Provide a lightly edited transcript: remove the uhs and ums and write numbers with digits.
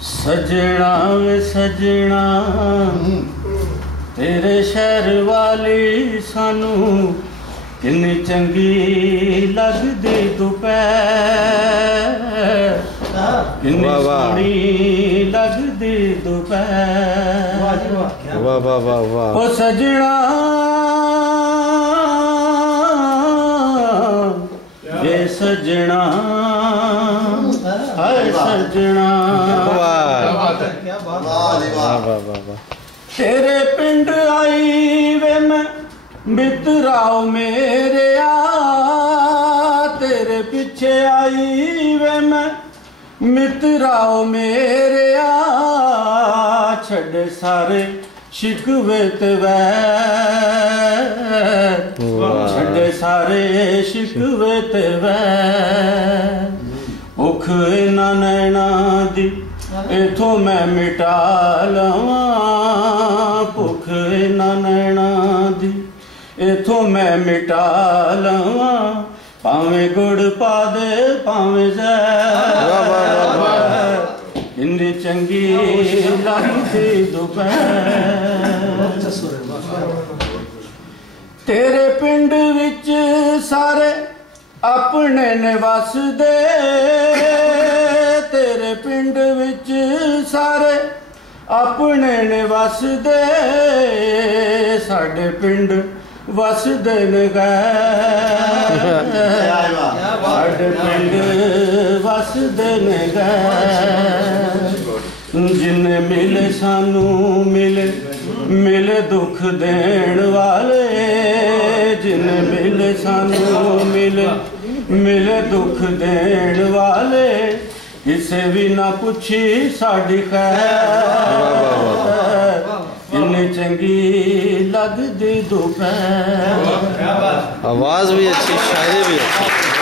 सजना वे सजना तेरे शहर वाली सानू किन्नी चंगी लगदी दोपहर, किन्नी सोहनी लगदी दोपहर। वाह वाह वाह वाह। ओ सजना ये सजना हाय सजना। तेरे पिंड आई वे मैं मित्राओ मेरे आ, तेरे पीछे आई वे मैं मित्राओ मेरे आ। छड़े सारे शिकवे ते वैर, छड़े सारे शिकवे ते वैर। भुख इन्हां नैना दी इथों मैं मिटा लवां, भुख इन्हां नैना दी इथों मैं मिटा लवां। भावें गुड़ पा दे भावें ज़हर, किन्नी चंगी लगदी दोपहर। तेरे पिंड विच सारे अपने ने वसदे, तेरे पिंड विच सारे अपने ने वसदे। साडे पिंड वसदे ने गैर, साडे पिंड वसदे ने गैर। जिन्ने मिले सानू मिले मिले दुख देण वाले, जिन्ने मिले सानू मिले मिले दुख देण वाले। किसे भी ना पुछी साडी खैर, किन्नी चंगी लगदी दोपहर। आवाज भी अच्छी, शायरी भी अच्छी।